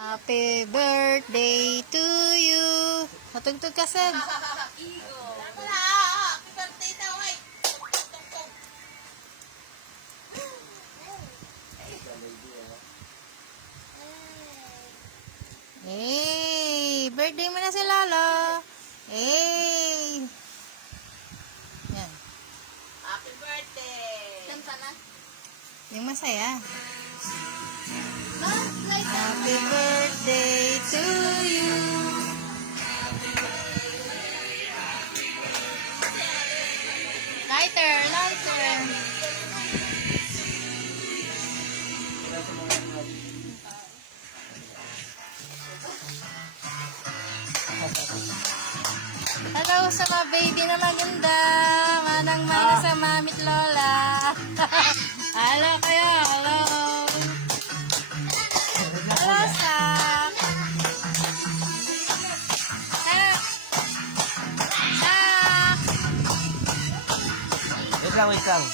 Happy birthday to you. Matugtog ka, Seb. Happy birthday daw ay. Hey, birthday mo na si Lolo. Hey. Yan. Happy birthday. Kanta na. Yung masaya. Light Happy birthday to you. Lighter, lighter. Hello sa mga baby na maganda. Manang-mana sa mamit lola. Hello kayo, hello. Hello, Sak. Sak. Sak. Wait lang, wait lang.